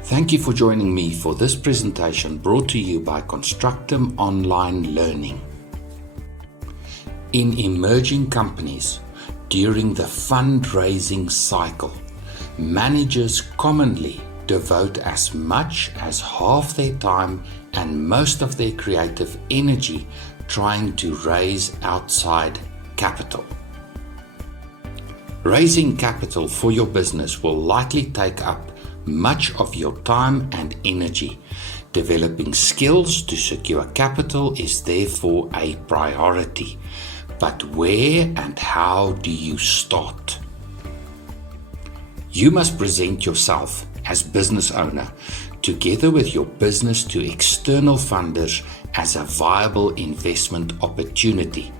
Thank you for joining me for this presentation brought to you by Constructum Online Learning. In emerging companies, during the fundraising cycle, managers commonly devote as much as half their time and most of their creative energy trying to raise outside capital. Raising capital for your business will likely take up much of your time and energy. Developing skills to secure capital is therefore a priority. But where and how do you start? You must present yourself as business owner together with your business to external funders as a viable investment opportunity.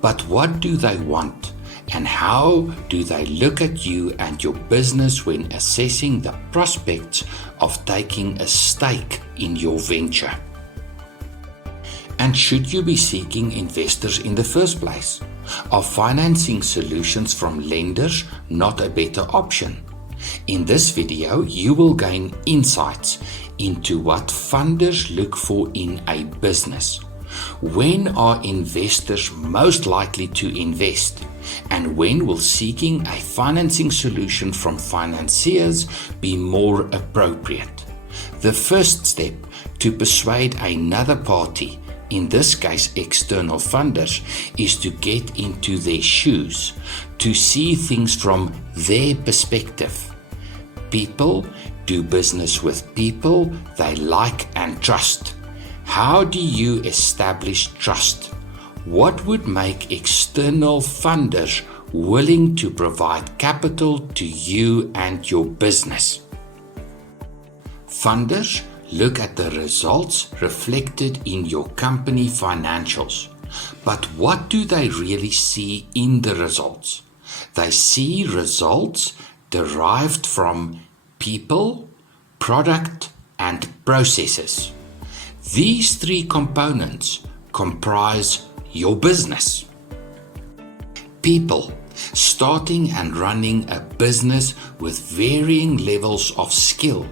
But what do they want? And how do they look at you and your business when assessing the prospects of taking a stake in your venture? And should you be seeking investors in the first place? Are financing solutions from lenders not a better option? In this video, you will gain insights into what funders look for in a business. When are investors most likely to invest? And when will seeking a financing solution from financiers be more appropriate? The first step to persuade another party, in this case external funders, is to get into their shoes, to see things from their perspective. People do business with people they like and trust. How do you establish trust? What would make external funders willing to provide capital to you and your business? Funders look at the results reflected in your company financials. But what do they really see in the results? They see results derived from people, product, and processes. These three components comprise your business. People, starting and running a business with varying levels of skill.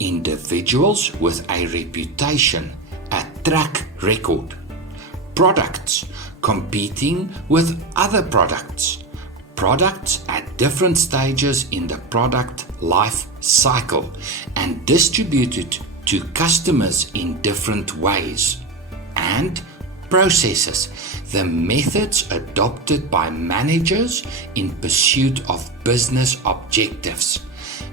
Individuals with a reputation, a track record. Products, competing with other products. Products at different stages in the product life cycle and distributed to customers in different ways. And processes, the methods adopted by managers in pursuit of business objectives.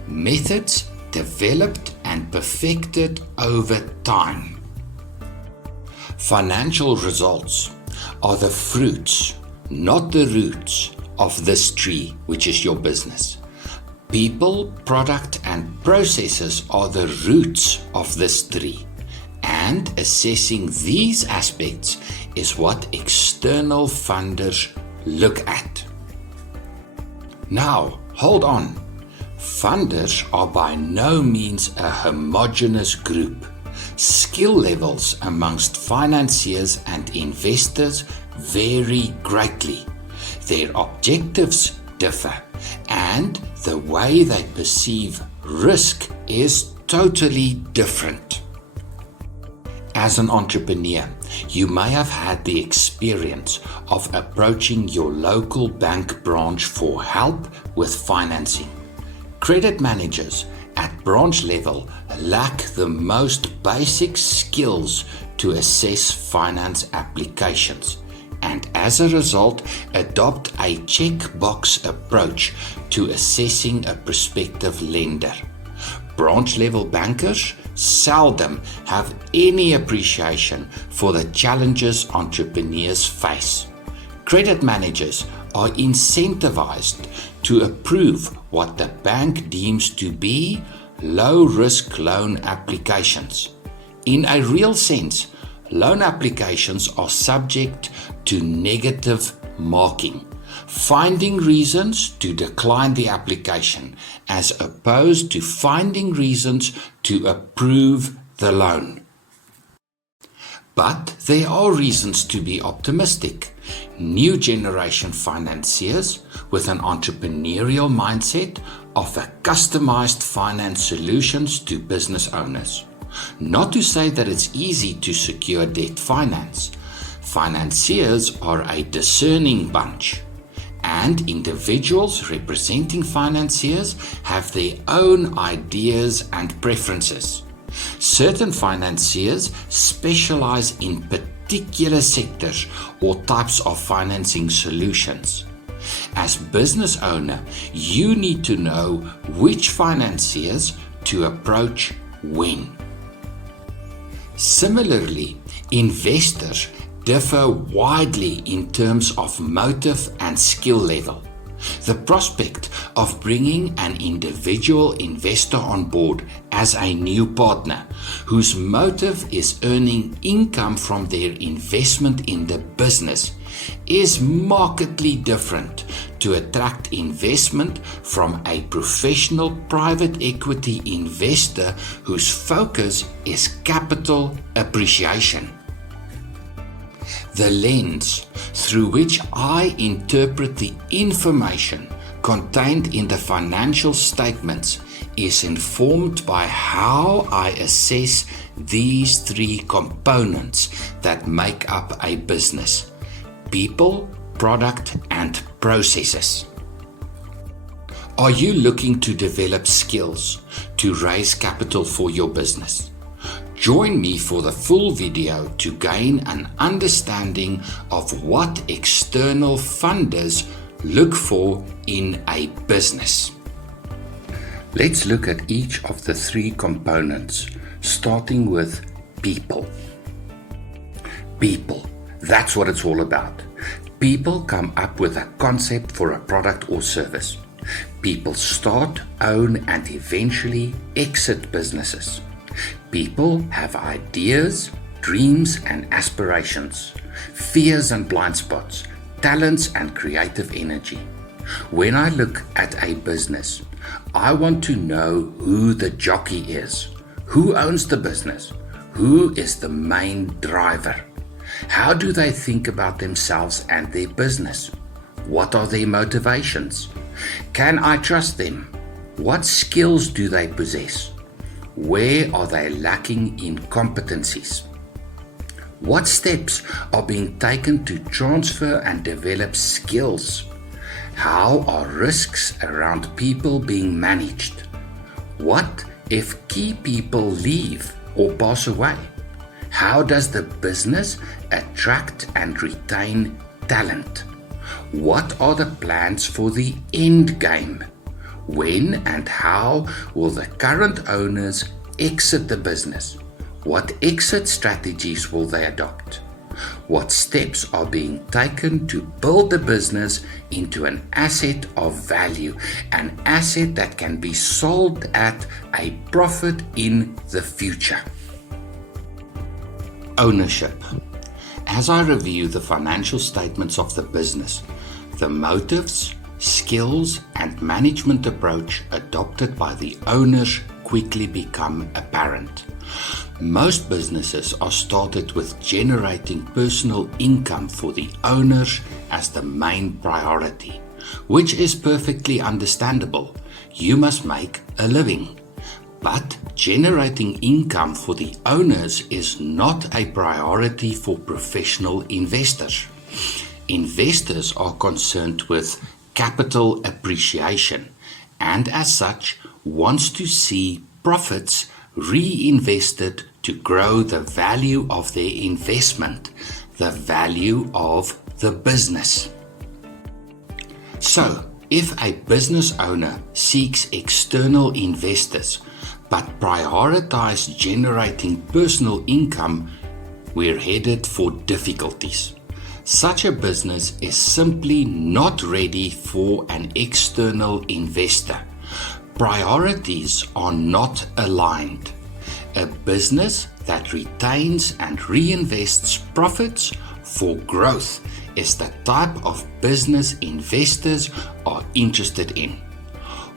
Methods developed and perfected over time. Financial results are the fruits, not the roots, of this tree, which is your business. People, product, and processes are the roots of this tree. And assessing these aspects is what external funders look at. Now, hold on. Funders are by no means a homogeneous group. Skill levels amongst financiers and investors vary greatly. Their objectives differ, and the way they perceive risk is totally different. As an entrepreneur, you may have had the experience of approaching your local bank branch for help with financing. Credit managers at branch level lack the most basic skills to assess finance applications, and as a result, adopt a checkbox approach to assessing a prospective lender. Branch-level bankers seldom have any appreciation for the challenges entrepreneurs face. Credit managers are incentivized to approve what the bank deems to be low-risk loan applications. In a real sense, loan applications are subject to negative marking, finding reasons to decline the application as opposed to finding reasons to approve the loan. But there are reasons to be optimistic. New generation financiers with an entrepreneurial mindset offer customized finance solutions to business owners. Not to say that it's easy to secure debt finance. Financiers are a discerning bunch, and individuals representing financiers have their own ideas and preferences. Certain financiers specialize in particular sectors or types of financing solutions. As business owner, you need to know which financiers to approach when. Similarly, investors differ widely in terms of motive and skill level. The prospect of bringing an individual investor on board as a new partner, whose motive is earning income from their investment in the business, is markedly different to attract investment from a professional private equity investor whose focus is capital appreciation. The lens through which I interpret the information contained in the financial statements is informed by how I assess these three components that make up a business: people, product, and processes. Are you looking to develop skills to raise capital for your business? Join me for the full video to gain an understanding of what external funders look for in a business. Let's look at each of the three components, starting with people. People, that's what it's all about. People come up with a concept for a product or service. People start, own, and eventually exit businesses. People have ideas, dreams and aspirations, fears and blind spots, talents and creative energy. When I look at a business, I want to know who the jockey is, who owns the business, who is the main driver. How do they think about themselves and their business? What are their motivations? Can I trust them? What skills do they possess? Where are they lacking in competencies? What steps are being taken to transfer and develop skills? How are risks around people being managed? What if key people leave or pass away? How does the business attract and retain talent? What are the plans for the end game? When and how will the current owners exit the business? What exit strategies will they adopt? What steps are being taken to build the business into an asset of value, an asset that can be sold at a profit in the future? Ownership. As I review the financial statements of the business, the motives, skills, and management approach adopted by the owners quickly become apparent. Most businesses are started with generating personal income for the owners as the main priority, which is perfectly understandable. You must make a living. But generating income for the owners is not a priority for professional investors. Investors are concerned with capital appreciation and as such wants to see profits reinvested to grow the value of their investment, the value of the business. So, if a business owner seeks external investors but prioritize generating personal income, we're headed for difficulties. Such a business is simply not ready for an external investor. Priorities are not aligned. A business that retains and reinvests profits for growth is the type of business investors are interested in.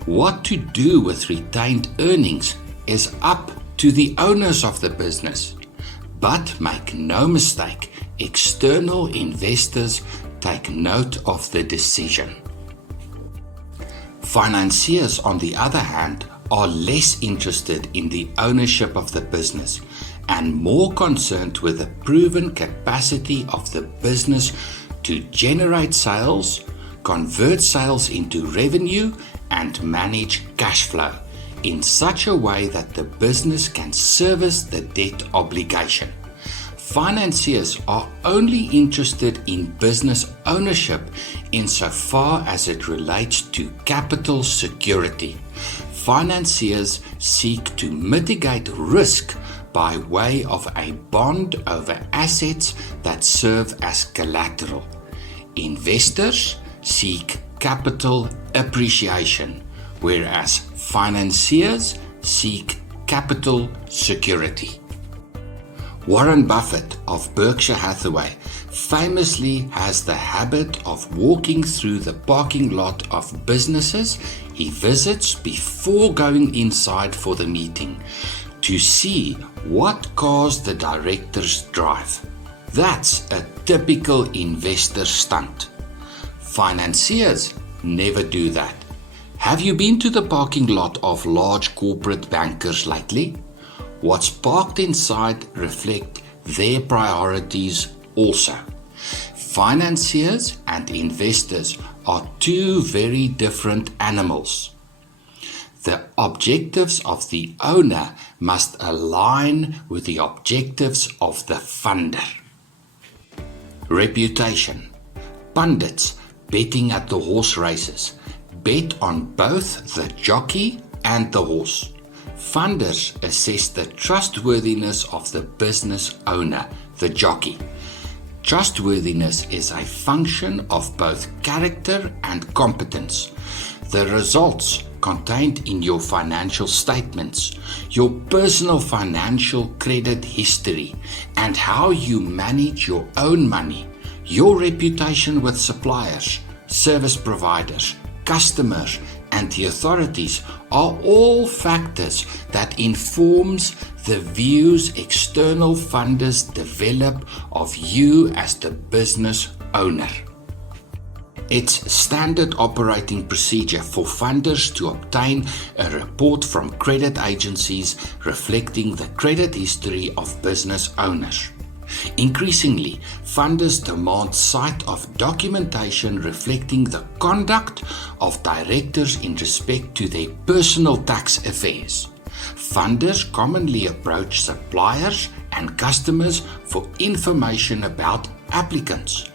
What to do with retained earnings is up to the owners of the business. But make no mistake, external investors take note of the decision. Financiers, on the other hand, are less interested in the ownership of the business and more concerned with the proven capacity of the business to generate sales, convert sales into revenue, and manage cash flow in such a way that the business can service the debt obligation. Financiers are only interested in business ownership insofar as it relates to capital security. Financiers seek to mitigate risk by way of a bond over assets that serve as collateral. Investors seek capital appreciation, whereas financiers seek capital security. Warren Buffett of Berkshire Hathaway famously has the habit of walking through the parking lot of businesses he visits before going inside for the meeting to see what cars the directors drive. That's a typical investor stunt. Financiers never do that. Have you been to the parking lot of large corporate bankers lately? What's parked inside reflect their priorities also. Financiers and investors are two very different animals. The objectives of the owner must align with the objectives of the funder. Reputation. Pundits betting at the horse races bet on both the jockey and the horse. Funders assess the trustworthiness of the business owner, the jockey. Trustworthiness is a function of both character and competence. The results contained in your financial statements, your personal financial credit history, and how you manage your own money, your reputation with suppliers, service providers, customers, and the authorities are all factors that informs the views external funders develop of you as the business owner. It's standard operating procedure for funders to obtain a report from credit agencies reflecting the credit history of business owners. Increasingly, funders demand sight of documentation reflecting the conduct of directors in respect to their personal tax affairs. Funders commonly approach suppliers and customers for information about applicants.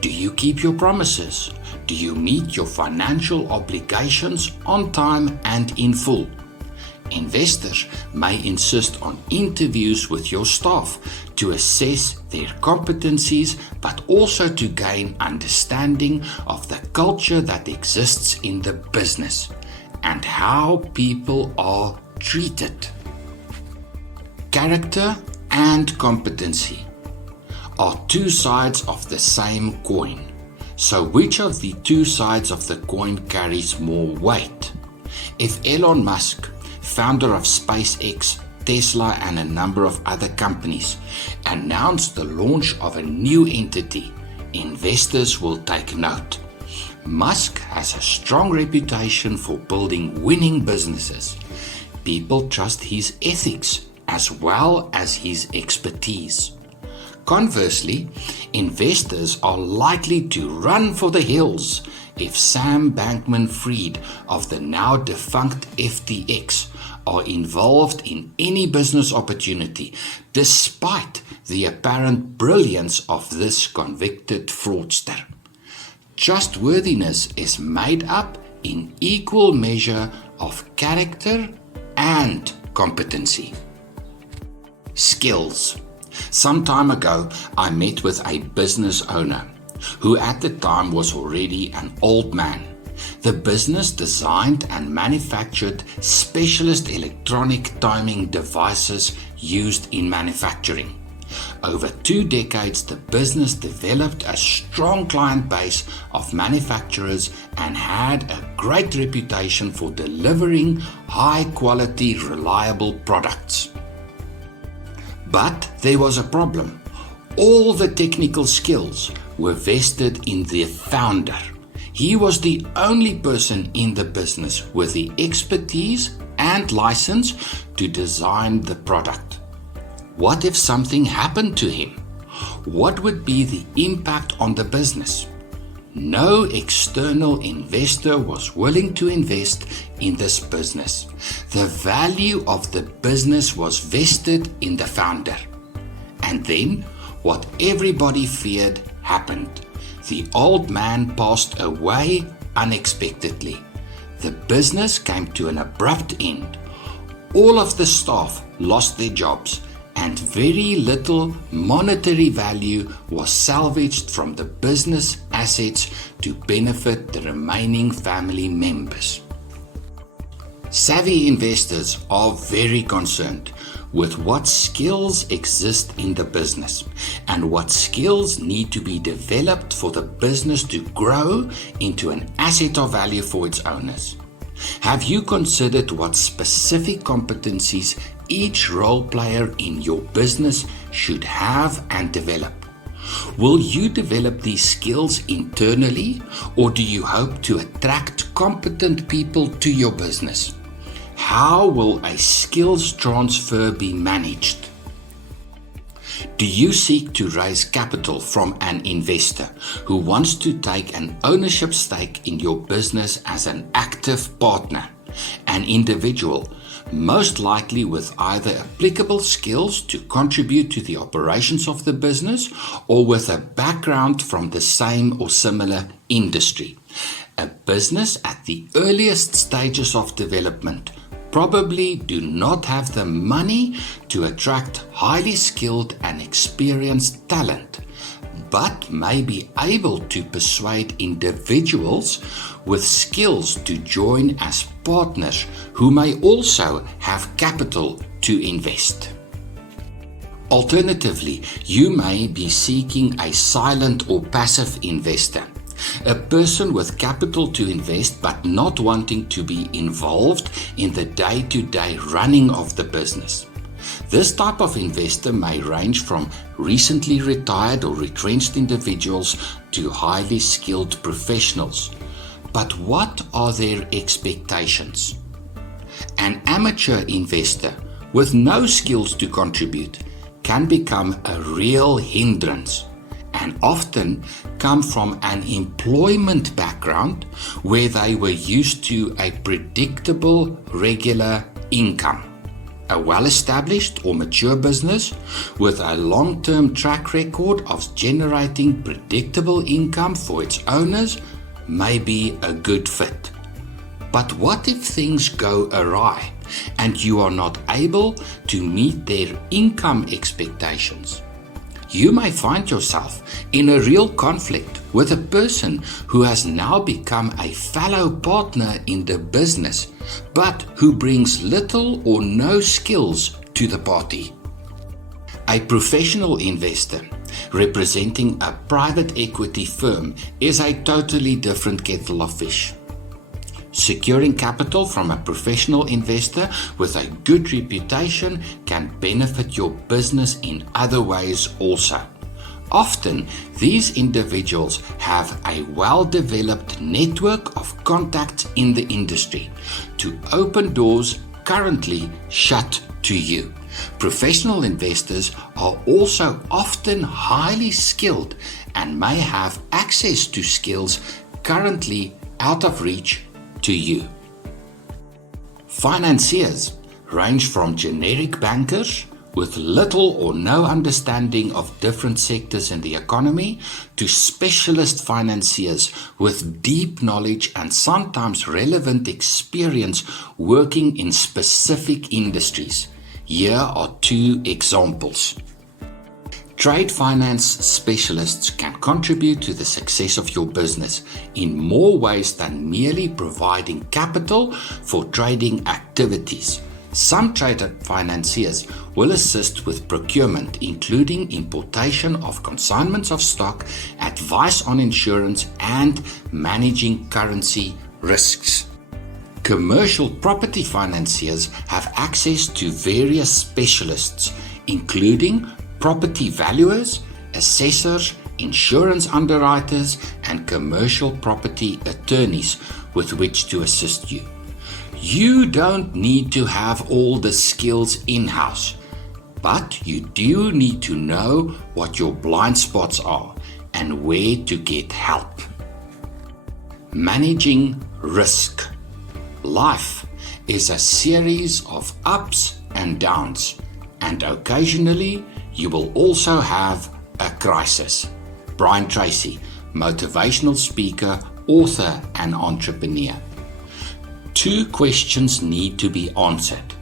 Do you keep your promises? Do you meet your financial obligations on time and in full? Investors may insist on interviews with your staff to assess their competencies, but also to gain understanding of the culture that exists in the business and how people are treated. Character and competency are two sides of the same coin. So which of the two sides of the coin carries more weight? If Elon Musk, founder of SpaceX, Tesla, and a number of other companies, announced the launch of a new entity, investors will take note. Musk has a strong reputation for building winning businesses. People trust his ethics as well as his expertise. Conversely, investors are likely to run for the hills if Sam Bankman-Fried of the now defunct FTX are involved in any business opportunity, despite the apparent brilliance of this convicted fraudster. Trustworthiness is made up in equal measure of character and competency. Skills. Some time ago, I met with a business owner who at the time was already an old man. The business designed and manufactured specialist electronic timing devices used in manufacturing. Over 2 decades, the business developed a strong client base of manufacturers and had a great reputation for delivering high-quality, reliable products. But there was a problem. All the technical skills were vested in the founder. He was the only person in the business with the expertise and license to design the product. What if something happened to him? What would be the impact on the business? No external investor was willing to invest in this business. The value of the business was vested in the founder. And then, what everybody feared happened. The old man passed away unexpectedly. The business came to an abrupt end. All of the staff lost their jobs, and very little monetary value was salvaged from the business assets to benefit the remaining family members. Savvy investors are very concerned with what skills exist in the business and what skills need to be developed for the business to grow into an asset of value for its owners. Have you considered what specific competencies each role player in your business should have and develop? Will you develop these skills internally, or do you hope to attract competent people to your business? How will a skills transfer be managed? Do you seek to raise capital from an investor who wants to take an ownership stake in your business as an active partner, an individual most likely with either applicable skills to contribute to the operations of the business or with a background from the same or similar industry? A business at the earliest stages of development probably do not have the money to attract highly skilled and experienced talent, but may be able to persuade individuals with skills to join as partners who may also have capital to invest. Alternatively, you may be seeking a silent or passive investor, a person with capital to invest but not wanting to be involved in the day-to-day running of the business. This type of investor may range from recently retired or retrenched individuals to highly skilled professionals. But what are their expectations? An amateur investor with no skills to contribute can become a real hindrance and often come from an employment background where they were used to a predictable, regular income. A well-established or mature business with a long-term track record of generating predictable income for its owners may be a good fit. But what if things go awry and you are not able to meet their income expectations? You may find yourself in a real conflict with a person who has now become a fellow partner in the business, but who brings little or no skills to the party. A professional investor representing a private equity firm is a totally different kettle of fish. Securing capital from a professional investor with a good reputation can benefit your business in other ways also. Often, these individuals have a well-developed network of contacts in the industry to open doors currently shut to you. Professional investors are also often highly skilled and may have access to skills currently out of reach to you. Financiers range from generic bankers with little or no understanding of different sectors in the economy to specialist financiers with deep knowledge and sometimes relevant experience working in specific industries. Here are two examples. Trade finance specialists can contribute to the success of your business in more ways than merely providing capital for trading activities. Some trade financiers will assist with procurement, including importation of consignments of stock, advice on insurance, and managing currency risks. Commercial property financiers have access to various specialists, including property valuers, assessors, insurance underwriters, and commercial property attorneys with which to assist you. You don't need to have all the skills in-house, but you do need to know what your blind spots are and where to get help. Managing risk. Life is a series of ups and downs, and occasionally you will also have a crisis. Brian Tracy, motivational speaker, author, and entrepreneur. 2 questions need to be answered.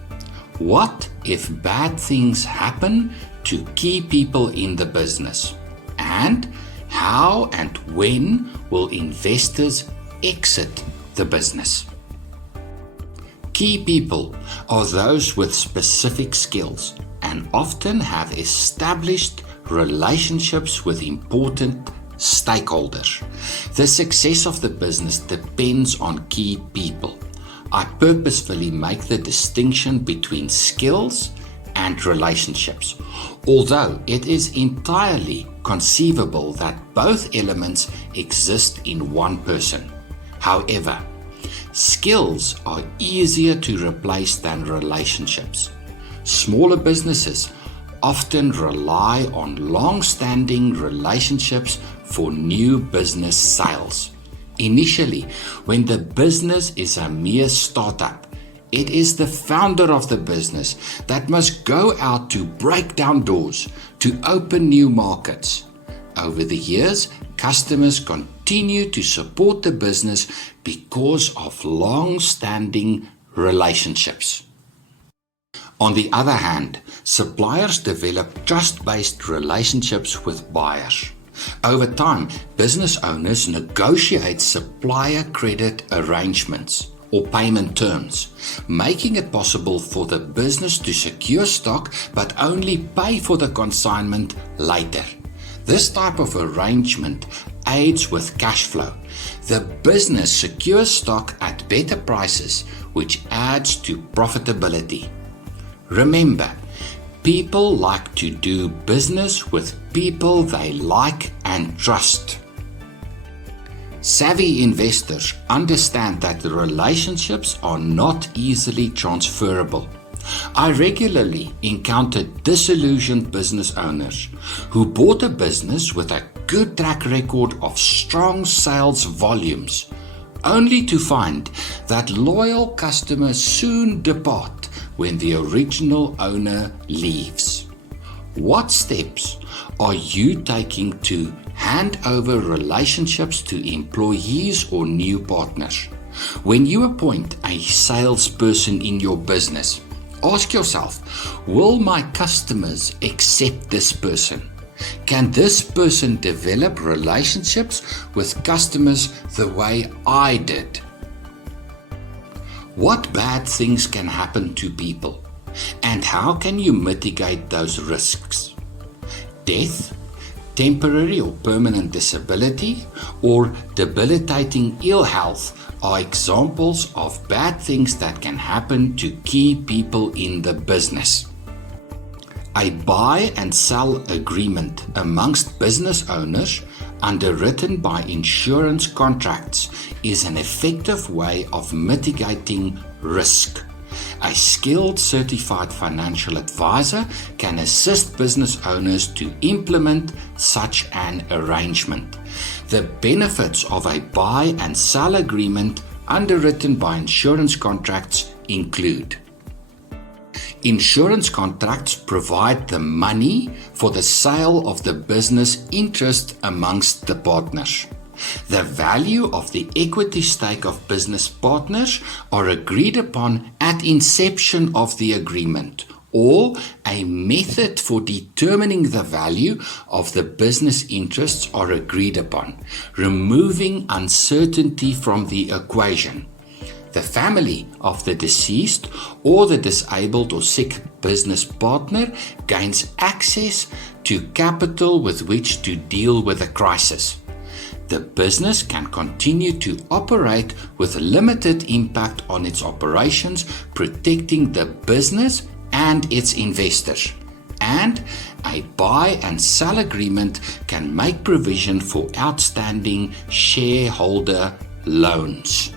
What if bad things happen to key people in the business? And how and when will investors exit the business? Key people are those with specific skills and often have established relationships with important stakeholders. The success of the business depends on key people. I purposefully make the distinction between skills and relationships, although it is entirely conceivable that both elements exist in one person. However, skills are easier to replace than relationships. Smaller businesses often rely on long-standing relationships for new business sales. Initially, when the business is a mere startup, it is the founder of the business that must go out to break down doors, to open new markets. Over the years, customers continue to support the business because of long-standing relationships. On the other hand, suppliers develop trust-based relationships with buyers. Over time, business owners negotiate supplier credit arrangements or payment terms, making it possible for the business to secure stock but only pay for the consignment later. This type of arrangement aids with cash flow. The business secures stock at better prices, which adds to profitability. Remember, people like to do business with people they like and trust. Savvy investors understand that the relationships are not easily transferable. I regularly encounter disillusioned business owners who bought a business with a good track record of strong sales volumes, only to find that loyal customers soon depart when the original owner leaves. What steps are you taking to hand over relationships to employees or new partners? When you appoint a salesperson in your business, ask yourself, will my customers accept this person? Can this person develop relationships with customers the way I did? What bad things can happen to people, and how can you mitigate those risks? Death, temporary or permanent disability, or debilitating ill health are examples of bad things that can happen to key people in the business. A buy and sell agreement amongst business owners, underwritten by insurance contracts, is an effective way of mitigating risk. A skilled certified financial advisor can assist business owners to implement such an arrangement. The benefits of a buy and sell agreement underwritten by insurance contracts include: insurance contracts provide the money for the sale of the business interest amongst the partners. The value of the equity stake of business partners are agreed upon at inception of the agreement, or a method for determining the value of the business interests are agreed upon, removing uncertainty from the equation. The family of the deceased or the disabled or sick business partner gains access to capital with which to deal with a crisis. The business can continue to operate with limited impact on its operations, protecting the business and its investors. and a buy and sell agreement can make provision for outstanding shareholder loans.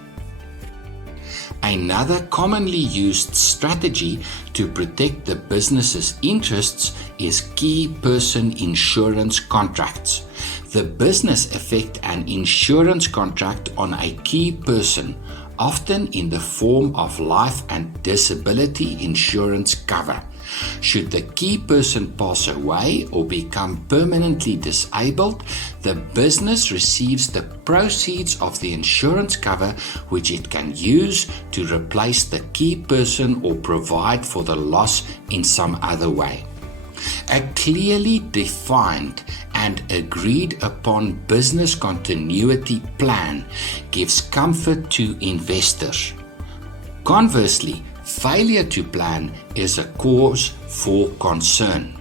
Another commonly used strategy to protect the business's interests is key person insurance contracts. The business effect an insurance contract on a key person, often in the form of life and disability insurance cover. Should the key person pass away or become permanently disabled, the business receives the proceeds of the insurance cover, which it can use to replace the key person or provide for the loss in some other way. A clearly defined and agreed upon business continuity plan gives comfort to investors. Conversely, failure to plan is a cause for concern.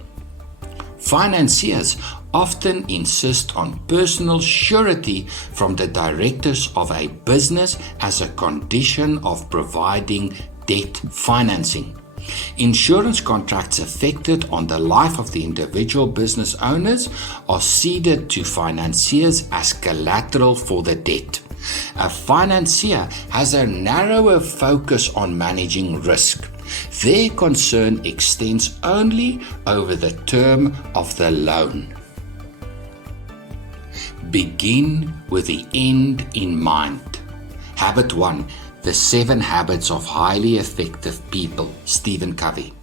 Financiers often insist on personal surety from the directors of a business as a condition of providing debt financing. Insurance contracts affected on the life of the individual business owners are ceded to financiers as collateral for the debt. A financier has a narrower focus on managing risk. Their concern extends only over the term of the loan. Begin with the end in mind. Habit 1. The 7 Habits of Highly Effective People, Stephen Covey.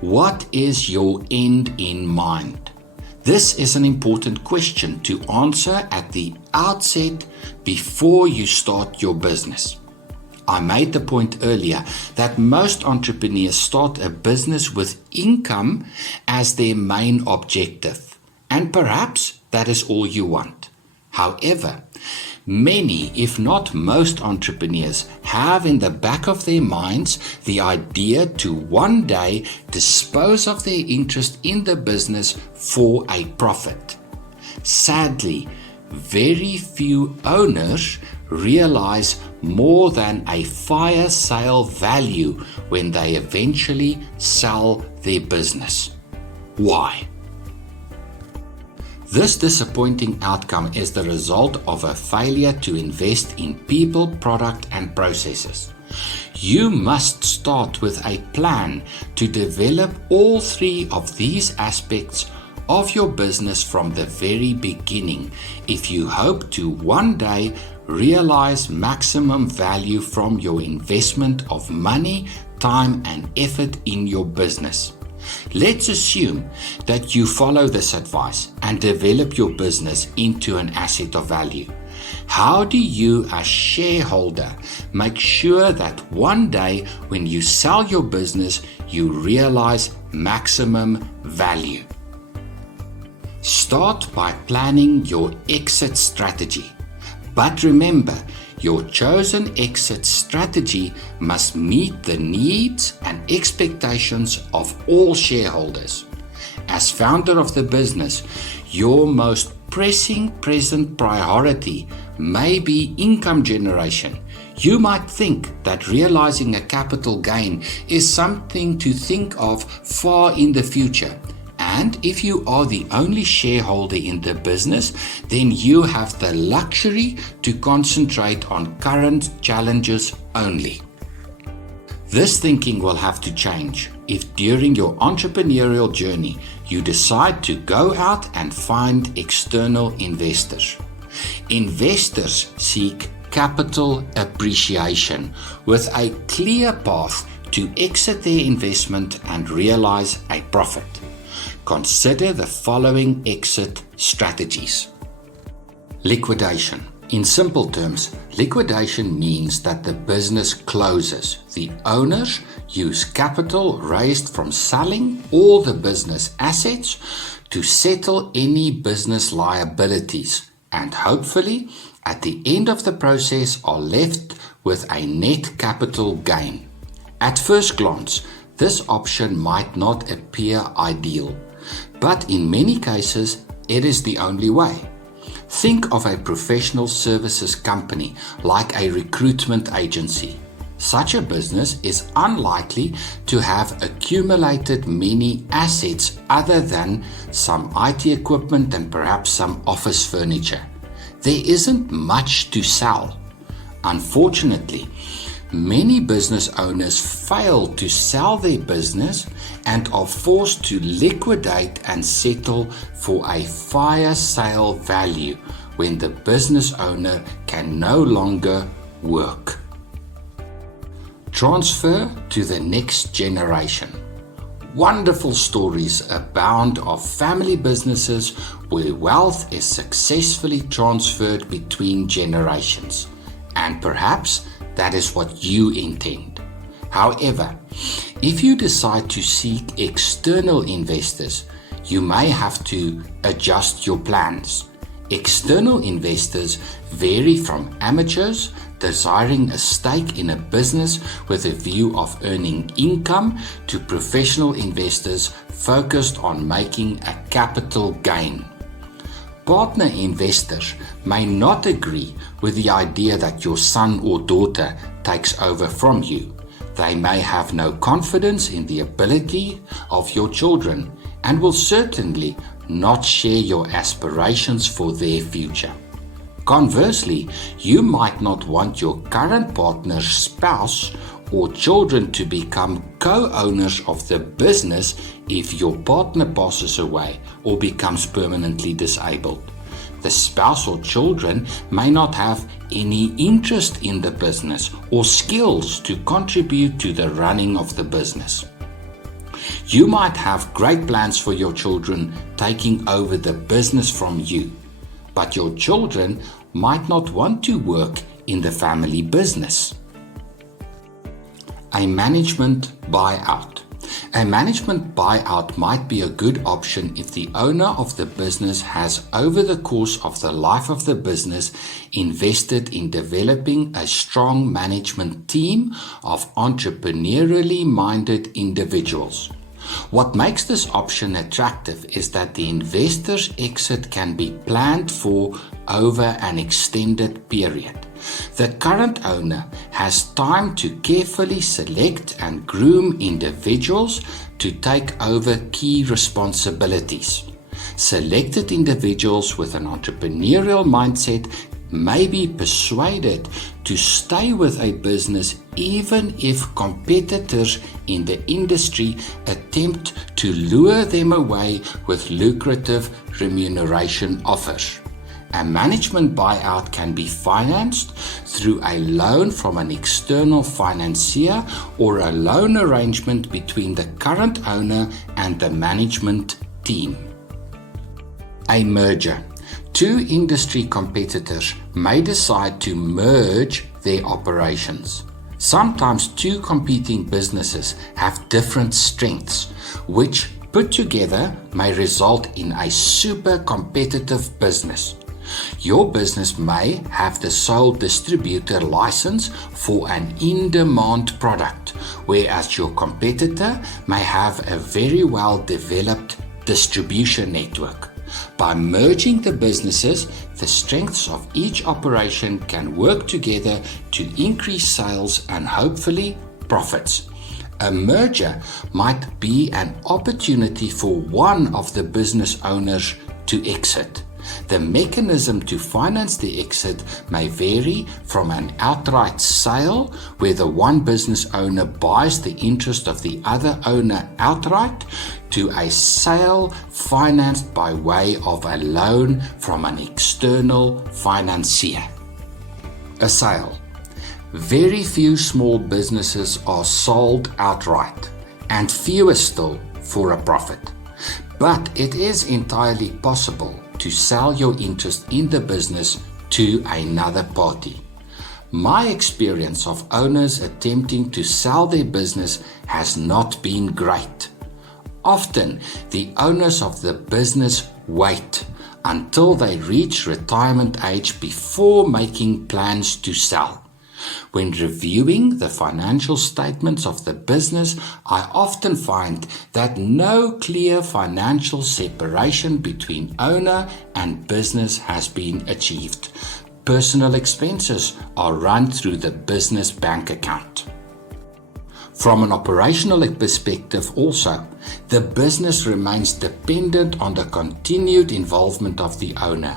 What is your end in mind? This is an important question to answer at the outset before you start your business. I made the point earlier that most entrepreneurs start a business with income as their main objective, and perhaps that is all you want. However, many, if not most entrepreneurs have in the back of their minds the idea to one day dispose of their interest in the business for a profit. Sadly, very few owners realize more than a fire sale value when they eventually sell their business. Why? This disappointing outcome is the result of a failure to invest in people, product, and processes. You must start with a plan to develop all 3 of these aspects of your business from the very beginning if you hope to one day realize maximum value from your investment of money, time, and effort in your business. Let's assume that you follow this advice and develop your business into an asset of value. How do you, as shareholder, make sure that one day when you sell your business, you realize maximum value? Start by planning your exit strategy. But remember, your chosen exit strategy must meet the needs and expectations of all shareholders. As founder of the business, your most pressing present priority may be income generation. You might think that realizing a capital gain is something to think of far in the future. And if you are the only shareholder in the business, then you have the luxury to concentrate on current challenges only. This thinking will have to change if during your entrepreneurial journey you decide to go out and find external investors. Investors seek capital appreciation with a clear path to exit their investment and realize a profit. Consider the following exit strategies. Liquidation. In simple terms, liquidation means that the business closes. The owners use capital raised from selling all the business assets to settle any business liabilities, and hopefully, at the end of the process, are left with a net capital gain. At first glance, this option might not appear ideal, but in many cases, it is the only way. Think of a professional services company like a recruitment agency. Such a business is unlikely to have accumulated many assets other than some IT equipment and perhaps some office furniture. There isn't much to sell. Unfortunately, many business owners fail to sell their business and are forced to liquidate and settle for a fire sale value when the business owner can no longer work. Transfer to the next generation. Wonderful stories abound of family businesses where wealth is successfully transferred between generations. And perhaps that is what you intend. However, if you decide to seek external investors, you may have to adjust your plans. External investors vary from amateurs desiring a stake in a business with a view of earning income to professional investors focused on making a capital gain. Partner investors may not agree with the idea that your son or daughter takes over from you. They may have no confidence in the ability of your children and will certainly not share your aspirations for their future. Conversely, you might not want your current partner's spouse or children to become co-owners of the business if your partner passes away or becomes permanently disabled. The spouse or children may not have any interest in the business or skills to contribute to the running of the business. You might have great plans for your children taking over the business from you, but your children might not want to work in the family business. A management buyout. A management buyout might be a good option if the owner of the business has, over the course of the life of the business, invested in developing a strong management team of entrepreneurially minded individuals. What makes this option attractive is that the investor's exit can be planned for over an extended period. The current owner has time to carefully select and groom individuals to take over key responsibilities. Selected individuals with an entrepreneurial mindset may be persuaded to stay with a business even if competitors in the industry attempt to lure them away with lucrative remuneration offers. A management buyout can be financed through a loan from an external financier or a loan arrangement between the current owner and the management team. A merger. Two industry competitors may decide to merge their operations. Sometimes two competing businesses have different strengths, which put together may result in a super competitive business. Your business may have the sole distributor license for an in-demand product, whereas your competitor may have a very well-developed distribution network. By merging the businesses, the strengths of each operation can work together to increase sales and hopefully profits. A merger might be an opportunity for one of the business owners to exit. The mechanism to finance the exit may vary from an outright sale, where the one business owner buys the interest of the other owner outright, to a sale financed by way of a loan from an external financier. A sale. Very few small businesses are sold outright, and fewer still for a profit. But it is entirely possible to sell your interest in the business to another party. My experience of owners attempting to sell their business has not been great. Often, the owners of the business wait until they reach retirement age before making plans to sell. When reviewing the financial statements of the business, I often find that no clear financial separation between owner and business has been achieved. personal expenses are run through the business bank account. From an operational perspective also, the business remains dependent on the continued involvement of the owner.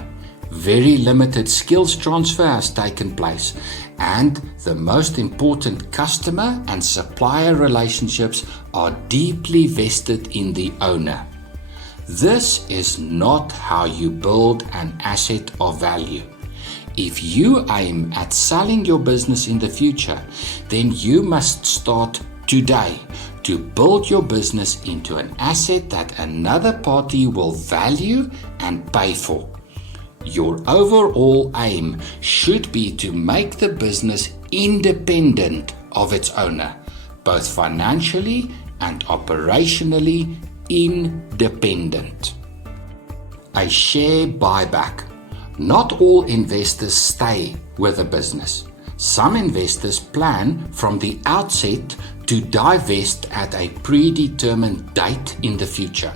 Very limited skills transfer has taken place, and the most important customer and supplier relationships are deeply vested in the owner. This is not how you build an asset of value. If you aim at selling your business in the future, then you must start today to build your business into an asset that another party will value and pay for. Your overall aim should be to make the business independent of its owner, both financially and operationally independent. A share buyback. Not all investors stay with a business. Some investors plan from the outset to divest at a predetermined date in the future.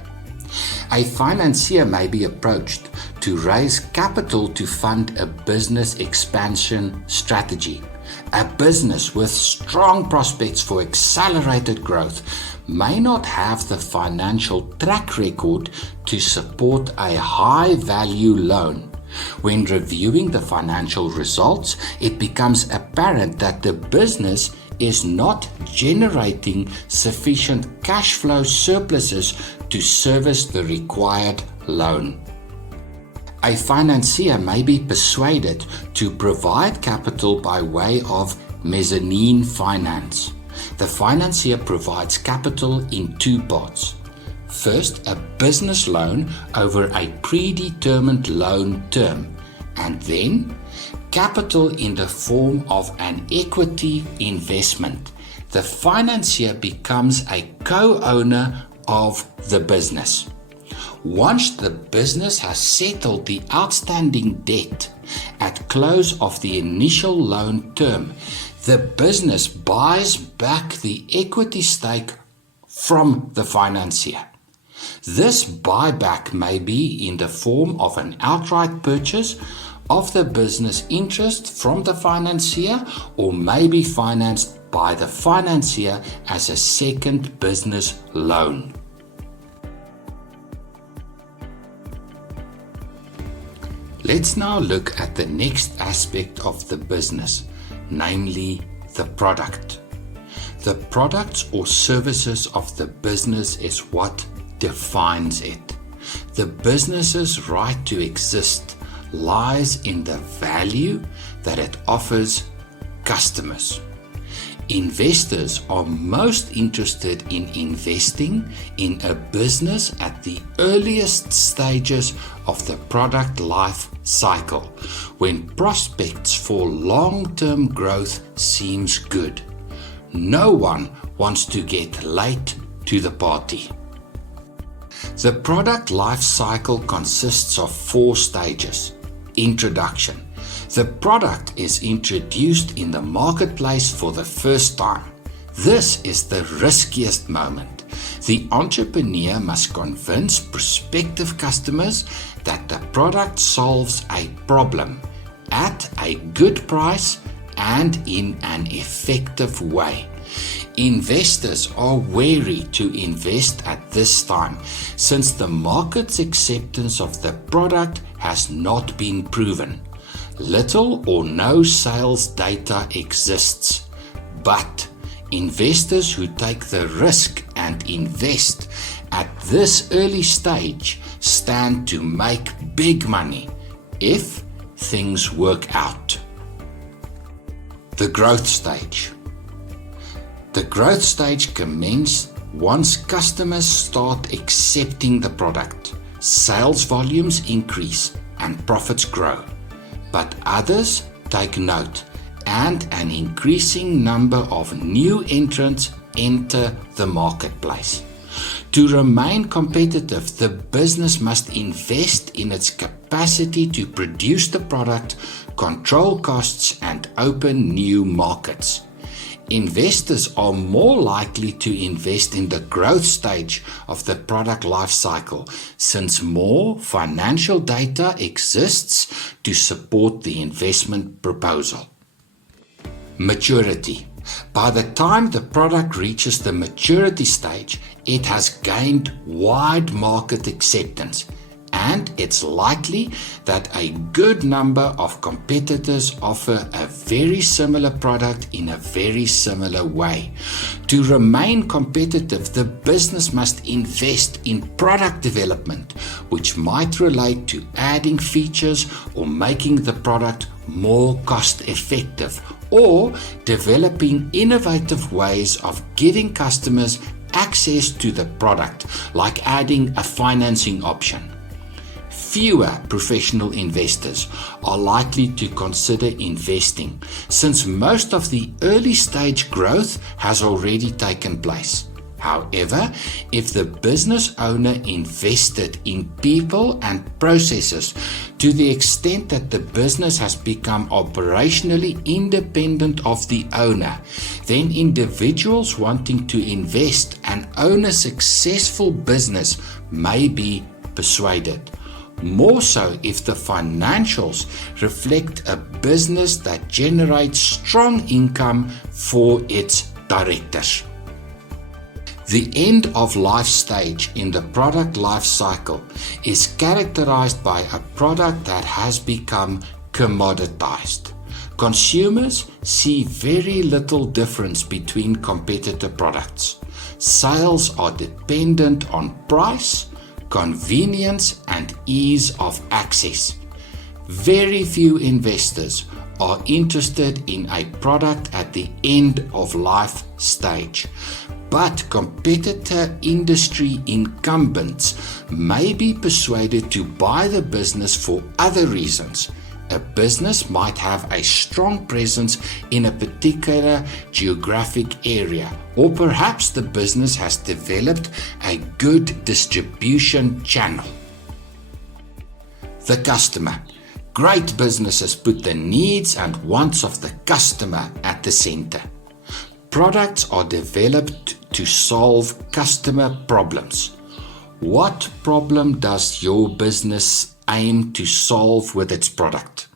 A financier may be approached to raise capital to fund a business expansion strategy. A business with strong prospects for accelerated growth may not have the financial track record to support a high-value loan. When reviewing the financial results, it becomes apparent that the business is not generating sufficient cash flow surpluses to service the required loan. A financier may be persuaded to provide capital by way of mezzanine finance. The financier provides capital in two parts. First, a business loan over a predetermined loan term, and then capital in the form of an equity investment. The financier becomes a co-owner of the business. Once the business has settled the outstanding debt at close of the initial loan term, the business buys back the equity stake from the financier. This buyback may be in the form of an outright purchase of the business interest from the financier, or may be financed by the financier as a second business loan. Let's now look at the next aspect of the business, namely the product. The products or services of the business is what defines it. The business's right to exist lies in the value that it offers customers. Investors are most interested in investing in a business at the earliest stages of the product life cycle, when prospects for long-term growth seems good. No one wants to get late to the party. The product life cycle consists of 4 stages. Introduction. The product is introduced in the marketplace for the first time. This is the riskiest moment. The entrepreneur must convince prospective customers that the product solves a problem at a good price and in an effective way. Investors are wary to invest at this time, since the market's acceptance of the product has not been proven. Little or no sales data exists, but investors who take the risk and invest at this early stage stand to make big money if things work out. The growth stage. The growth stage commences once customers start accepting the product. Sales volumes increase and profits grow, but others take note, and an increasing number of new entrants enter the marketplace. To remain competitive, the business must invest in its capacity to produce the product, control costs, and open new markets. Investors are more likely to invest in the growth stage of the product life cycle, since more financial data exists to support the investment proposal. Maturity. By the time the product reaches the maturity stage, it has gained wide market acceptance, and it's likely that a good number of competitors offer a very similar product in a very similar way. To remain competitive, the business must invest in product development, which might relate to adding features or making the product more cost-effective, or developing innovative ways of giving customers access to the product, like adding a financing option. Fewer professional investors are likely to consider investing, since most of the early stage growth has already taken place. However, if the business owner invested in people and processes to the extent that the business has become operationally independent of the owner, then individuals wanting to invest and own a successful business may be persuaded. More so if the financials reflect a business that generates strong income for its directors. The end of life stage in the product life cycle is characterized by a product that has become commoditized. Consumers see very little difference between competitor products. Sales are dependent on price, convenience, and ease of access. Very few investors are interested in a product at the end of life stage, but competitor industry incumbents may be persuaded to buy the business for other reasons. A business might have a strong presence in a particular geographic area, or perhaps the business has developed a good distribution channel. The customer. Great businesses put the needs and wants of the customer at the center. Products are developed to solve customer problems. What problem does your business aim to solve with its product?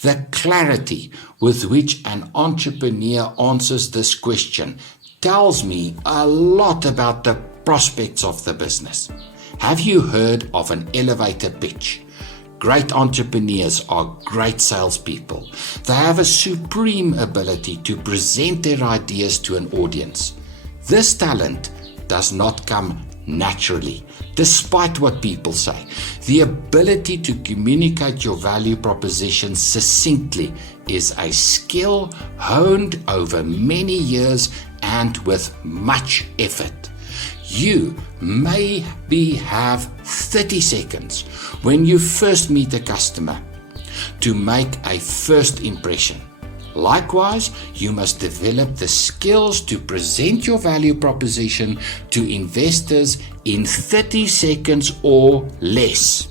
The clarity with which an entrepreneur answers this question tells me a lot about the prospects of the business. Have you heard of an elevator pitch? Great entrepreneurs are great salespeople. They have a supreme ability to present their ideas to an audience. This talent does not come naturally, despite what people say. The ability to communicate your value proposition succinctly is a skill honed over many years and with much effort. You maybe have 30 seconds when you first meet a customer to make a first impression. Likewise, you must develop the skills to present your value proposition to investors in 30 seconds or less.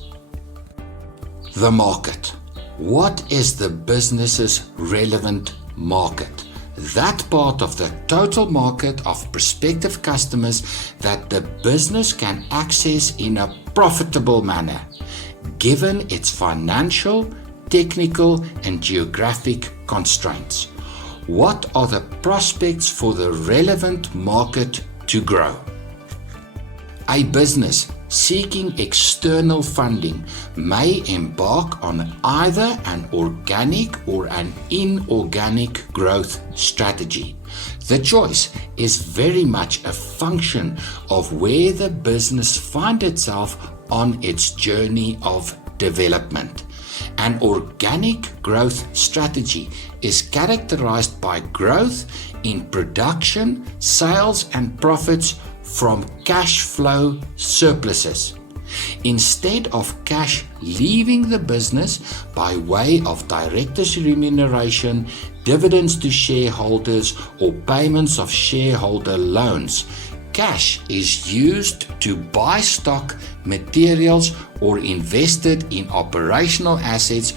The market. What is the business's relevant market? That part of the total market of prospective customers that the business can access in a profitable manner, given its financial, technical, and geographic constraints. What are the prospects for the relevant market to grow? A business seeking external funding may embark on either an organic or an inorganic growth strategy. The choice is very much a function of where the business finds itself on its journey of development. An organic growth strategy is characterized by growth in production, sales, and profits from cash flow surpluses. Instead of cash leaving the business by way of directors' remuneration, dividends to shareholders, or payments of shareholder loans, cash is used to buy stock, materials, or invested in operational assets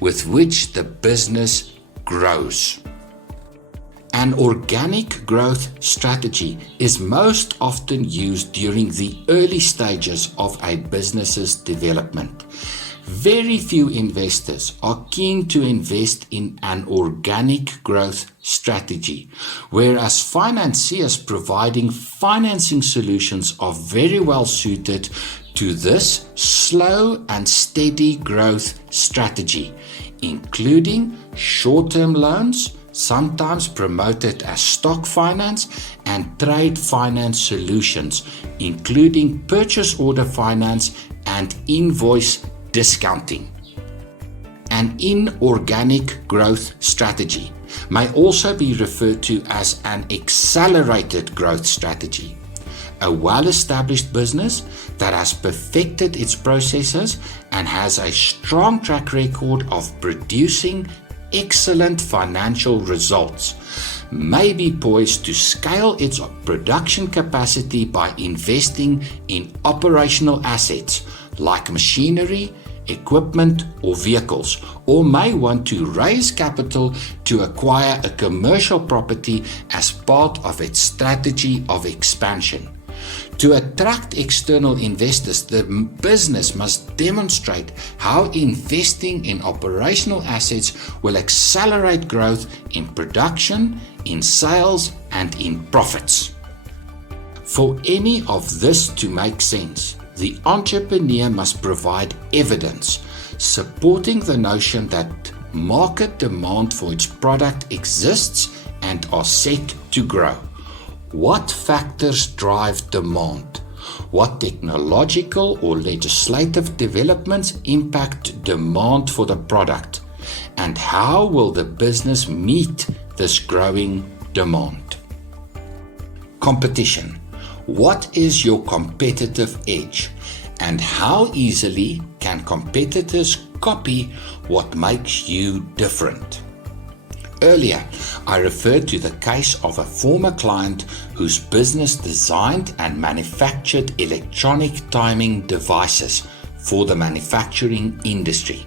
with which the business grows. An organic growth strategy is most often used during the early stages of a business's development. Very few investors are keen to invest in an organic growth strategy, whereas financiers providing financing solutions are very well suited to this slow and steady growth strategy, including short-term loans, sometimes promoted as stock finance, and trade finance solutions, including purchase order finance and invoice discounting. An inorganic growth strategy may also be referred to as an accelerated growth strategy. A well-established business that has perfected its processes and has a strong track record of producing excellent financial results may be poised to scale its production capacity by investing in operational assets like machinery, equipment, or vehicles, or may want to raise capital to acquire a commercial property as part of its strategy of expansion. To attract external investors, the business must demonstrate how investing in operational assets will accelerate growth in production, in sales, and in profits. For any of this to make sense, the entrepreneur must provide evidence supporting the notion that market demand for its product exists and are set to grow. What factors drive demand? What technological or legislative developments impact demand for the product? And how will the business meet this growing demand? Competition. What is your competitive edge? And how easily can competitors copy what makes you different? Earlier, I referred to the case of a former client whose business designed and manufactured electronic timing devices for the manufacturing industry.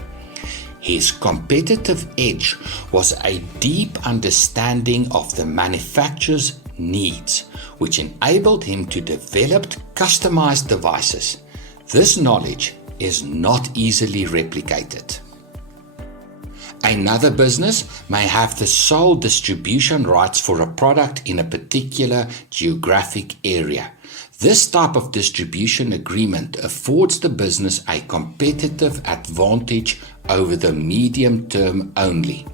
His competitive edge was a deep understanding of the manufacturer's needs, which enabled him to develop customized devices. This knowledge is not easily replicated. Another business may have the sole distribution rights for a product in a particular geographic area. This type of distribution agreement affords the business a competitive advantage over the medium term only.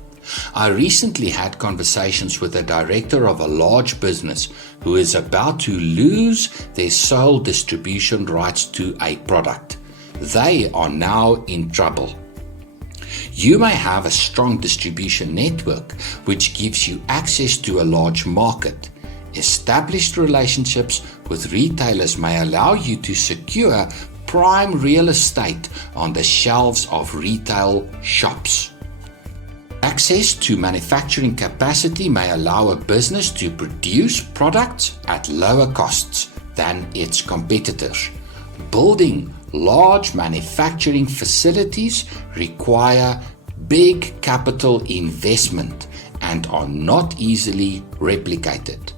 I recently had conversations with the director of a large business who is about to lose their sole distribution rights to a product. They are now in trouble. You may have a strong distribution network which gives you access to a large market. Established relationships with retailers may allow you to secure prime real estate on the shelves of retail shops. Access to manufacturing capacity may allow a business to produce products at lower costs than its competitors. Building large manufacturing facilities require big capital investment and are not easily replicated.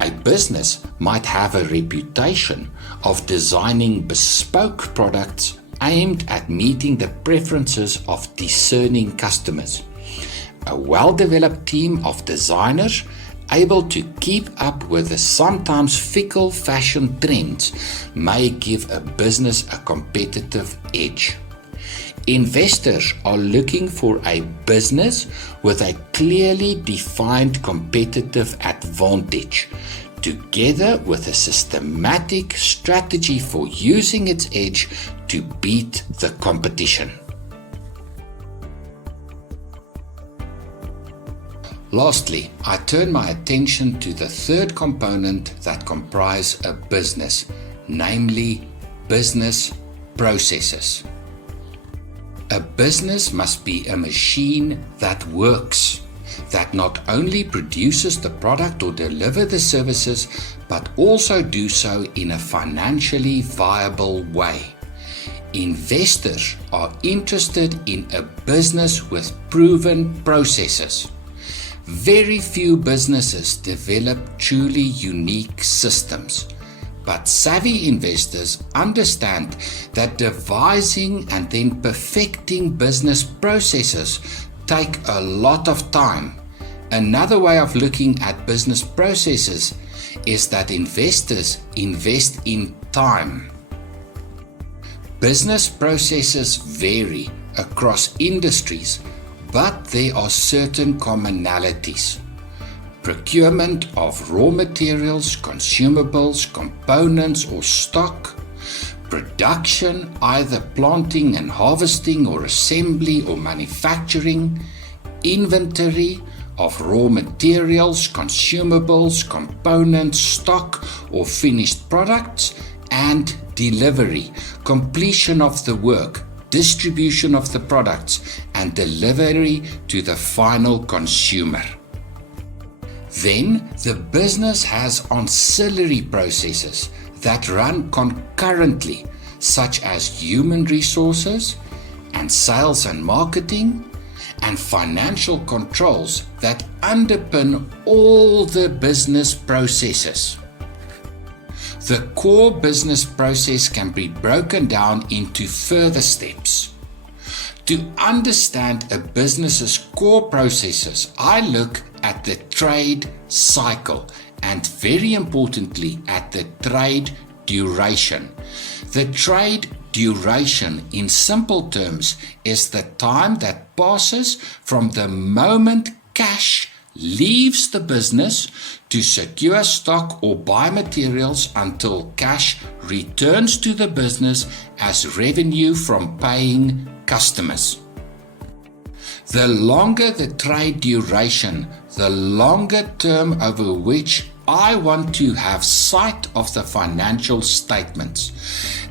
A business might have a reputation of designing bespoke products aimed at meeting the preferences of discerning customers. A well-developed team of designers able to keep up with the sometimes fickle fashion trends may give a business a competitive edge. Investors are looking for a business with a clearly defined competitive advantage, together with a systematic strategy for using its edge to beat the competition. Lastly, I turn my attention to the third component that comprise a business, namely business processes. A business must be a machine that works, that not only produces the product or deliver the services, but also do so in a financially viable way. Investors are interested in a business with proven processes. Very few businesses develop truly unique systems, but savvy investors understand that devising and then perfecting business processes take a lot of time. Another way of looking at business processes is that investors invest in time. Business processes vary across industries, but there are certain commonalities. Procurement of raw materials, consumables, components or stock, production, either planting and harvesting or assembly or manufacturing, inventory of raw materials, consumables, components, stock or finished products, and delivery, completion of the work, distribution of the products, and delivery to the final consumer. Then the business has ancillary processes that run concurrently, such as human resources and sales and marketing, and financial controls that underpin all the business processes. The core business process can be broken down into further steps. To understand a business's core processes, I look at the trade cycle and, very importantly, at the trade duration. The trade duration, in simple terms, is the time that passes from the moment cash leaves the business to secure stock or buy materials until cash returns to the business as revenue from paying customers. The longer the trade duration, the longer term over which I want to have sight of the financial statements.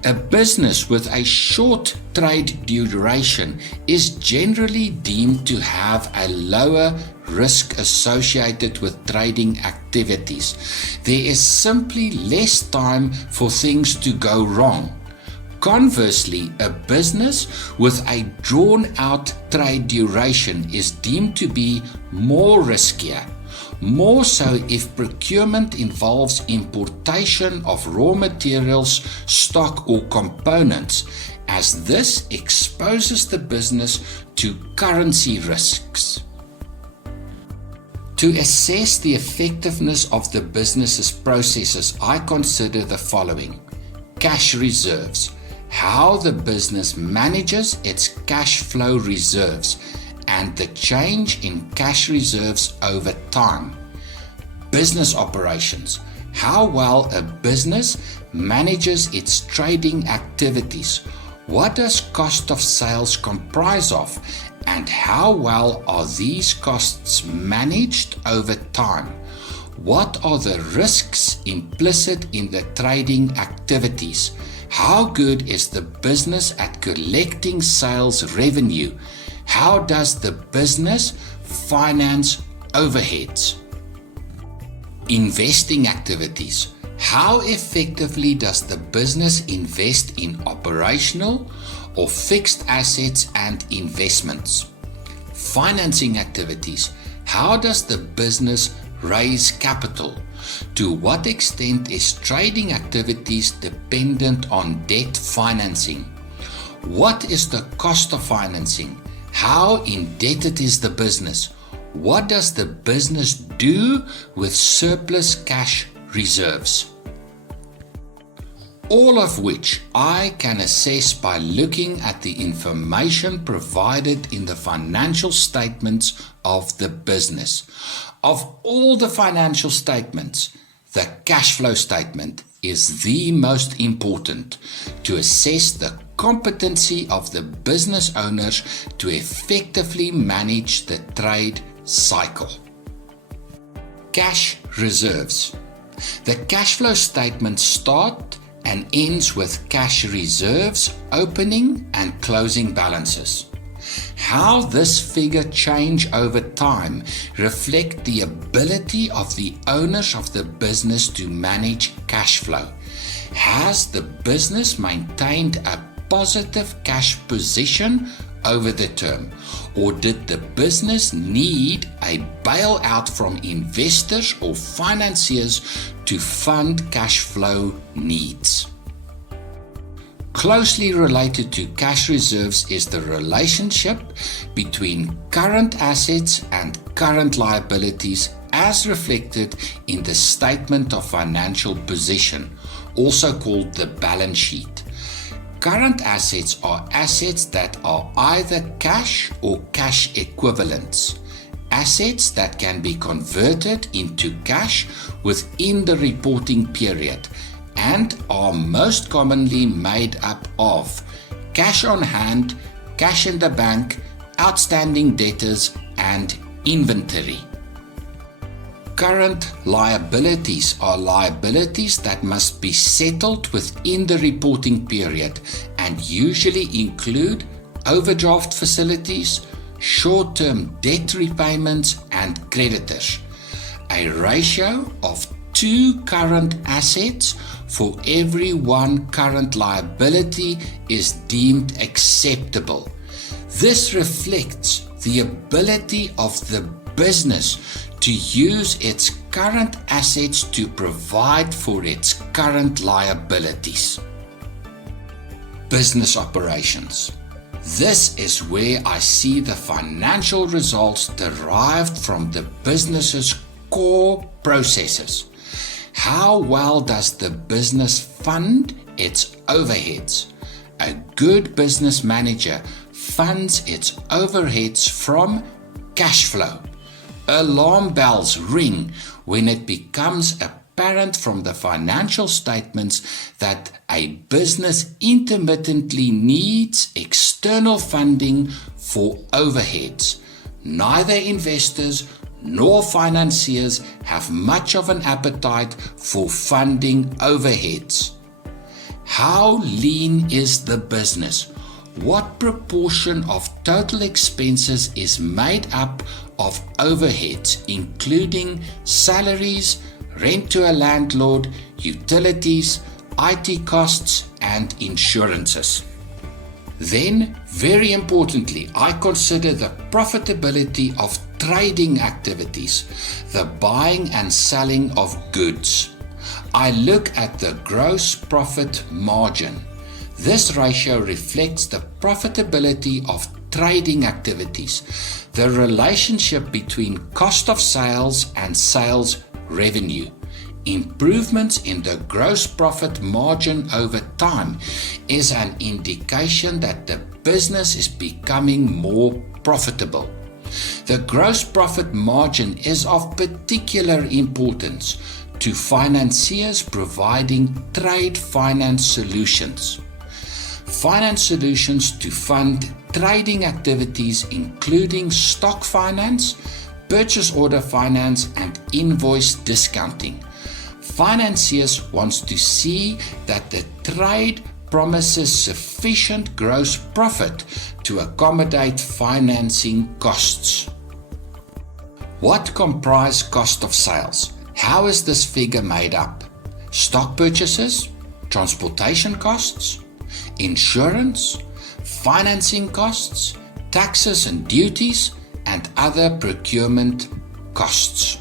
A business with a short trade duration is generally deemed to have a lower risk associated with trading activities. There is simply less time for things to go wrong. Conversely, a business with a drawn-out trade duration is deemed to be more riskier, more so if procurement involves importation of raw materials, stock or components, as this exposes the business to currency risks. To assess the effectiveness of the business's processes, I consider the following: cash reserves, how the business manages its cash flow reserves and the change in cash reserves over time. Business operations, how well a business manages its trading activities. What does cost of sales comprise of, and how well are these costs managed over time? What are the risks implicit in the trading activities? How good is the business at collecting sales revenue? How does the business finance overheads? Investing activities. How effectively does the business invest in operational or fixed assets and investments? Financing activities. How does the business raise capital? To what extent is trading activities dependent on debt financing? What is the cost of financing? How indebted is the business? What does the business do with surplus cash reserves? All of which I can assess by looking at the information provided in the financial statements of the business. Of all the financial statements, the cash flow statement is the most important to assess the competency of the business owners to effectively manage the trade cycle. Cash reserves. The cash flow statement starts and ends with cash reserves, opening and closing balances. How this figure change over time reflect the ability of the owners of the business to manage cash flow. Has the business maintained a positive cash position over the term? Or did the business need a bailout from investors or financiers to fund cash flow needs? Closely related to cash reserves is the relationship between current assets and current liabilities as reflected in the statement of financial position, also called the balance sheet. Current assets are assets that are either cash or cash equivalents, assets that can be converted into cash within the reporting period and are most commonly made up of cash on hand, cash in the bank, outstanding debtors, and inventory. Current liabilities are liabilities that must be settled within the reporting period and usually include overdraft facilities, short-term debt repayments, and creditors. A ratio of 2 current assets for every 1 current liability is deemed acceptable. This reflects the ability of the business to use its current assets to provide for its current liabilities. Business operations. This is where I see the financial results derived from the business's core processes. How well does the business fund its overheads? A good business manager funds its overheads from cash flow. Alarm bells ring when it becomes apparent from the financial statements that a business intermittently needs external funding for overheads. Neither investors nor financiers have much of an appetite for funding overheads. How lean is the business? What proportion of total expenses is made up of overheads, including salaries, rent to a landlord, utilities, IT costs, and insurances? Then, very importantly, I consider the profitability of trading activities, the buying and selling of goods. I look at the gross profit margin. This ratio reflects the profitability of trading activities, the relationship between cost of sales and sales revenue. Improvements in the gross profit margin over time is an indication that the business is becoming more profitable. The gross profit margin is of particular importance to financiers providing trade finance solutions. Finance solutions to fund trading activities including stock finance, purchase order finance, and invoice discounting. Financiers wants to see that the trade promises sufficient gross profit to accommodate financing costs. What comprise cost of sales? How is this figure made up? Stock purchases, transportation costs, insurance, financing costs, taxes and duties, and other procurement costs.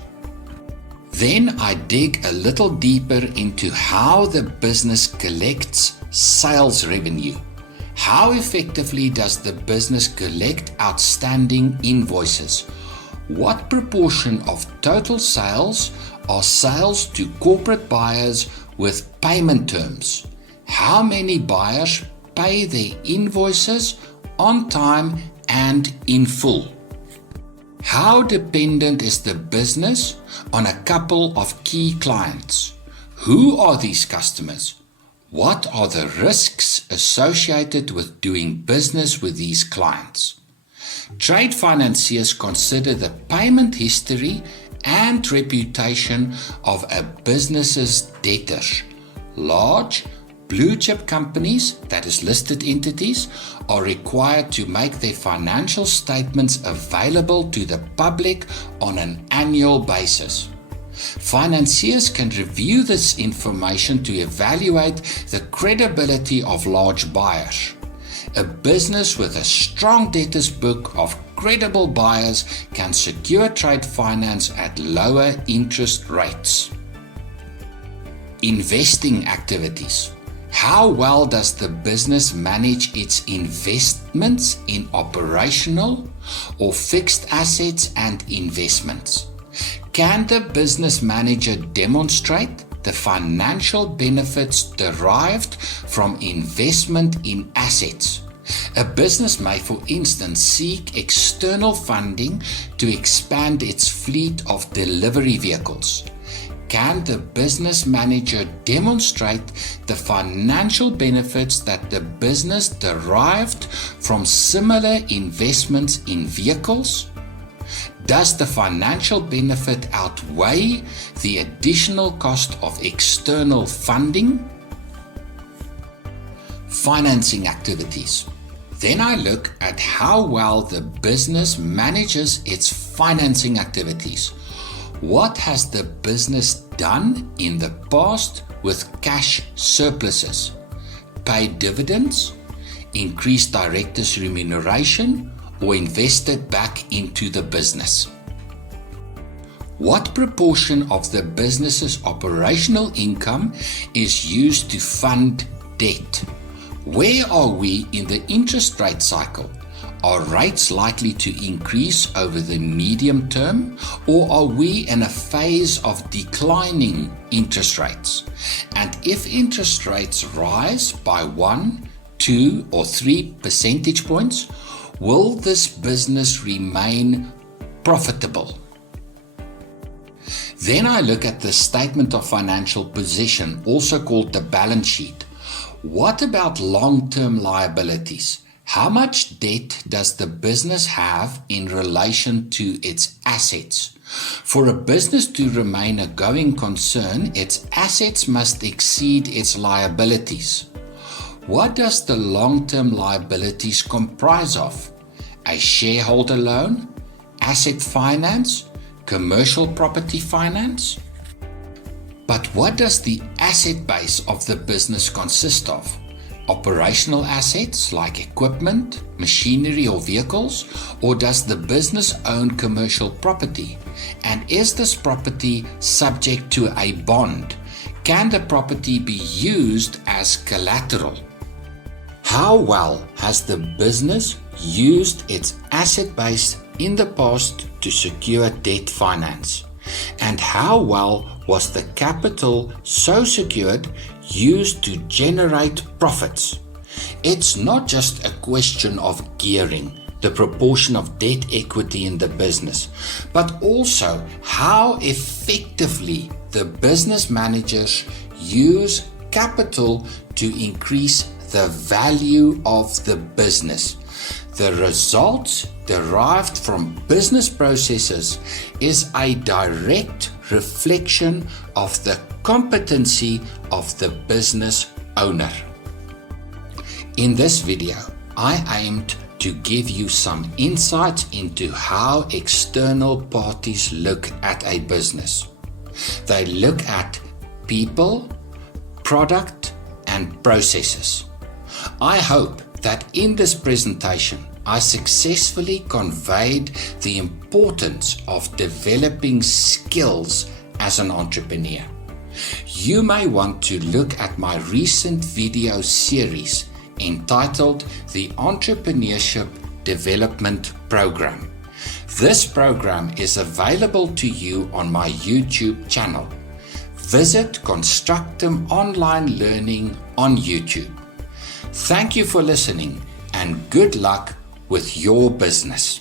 Then I dig a little deeper into how the business collects sales revenue. How effectively does the business collect outstanding invoices? What proportion of total sales are sales to corporate buyers with payment terms? How many buyers pay their invoices on time and in full? How dependent is the business on a couple of key clients? Who are these customers? What are the risks associated with doing business with these clients? Trade financiers consider the payment history and reputation of a business's debtors. Large blue chip companies, that is listed entities, are required to make their financial statements available to the public on an annual basis. Financiers can review this information to evaluate the credibility of large buyers. A business with a strong debtors book of credible buyers can secure trade finance at lower interest rates. Investing activities. How well does the business manage its investments in operational or fixed assets and investments? Can the business manager demonstrate the financial benefits derived from investment in assets? A business may, for instance, seek external funding to expand its fleet of delivery vehicles. Can the business manager demonstrate the financial benefits that the business derived from similar investments in vehicles? Does the financial benefit outweigh the additional cost of external funding? Financing activities. Then I look at how well the business manages its financing activities. What has the business done in the past with cash surpluses? Paid dividends, increased directors' remuneration, or invested back into the business? What proportion of the business's operational income is used to fund debt? Where are we in the interest rate cycle? Are rates likely to increase over the medium term, or are we in a phase of declining interest rates? And if interest rates rise by 1, 2, or 3 percentage points, will this business remain profitable? Then I look at the statement of financial position, also called the balance sheet. What about long-term liabilities? How much debt does the business have in relation to its assets? For a business to remain a going concern, its assets must exceed its liabilities. What does the long-term liabilities comprise of? A shareholder loan, asset finance, commercial property finance? But what does the asset base of the business consist of? Operational assets like equipment, machinery, or vehicles? Or does the business own commercial property? And is this property subject to a bond? Can the property be used as collateral? How well has the business used its asset base in the past to secure debt finance? And how well was the capital so secured used to generate profits? It's not just a question of gearing, the proportion of debt equity in the business, but also how effectively the business managers use capital to increase the value of the business. The results derived from business processes is a direct reflection of the competency of the business owner. In this video, I aimed to give you some insights into how external parties look at a business. They look at people, product, and processes. I hope that in this presentation, I successfully conveyed the importance of developing skills as an entrepreneur. You may want to look at my recent video series entitled the Entrepreneurship Development Program. This program is available to you on my YouTube channel. Visit Constructum Online Learning on YouTube. Thank you for listening and good luck with your business.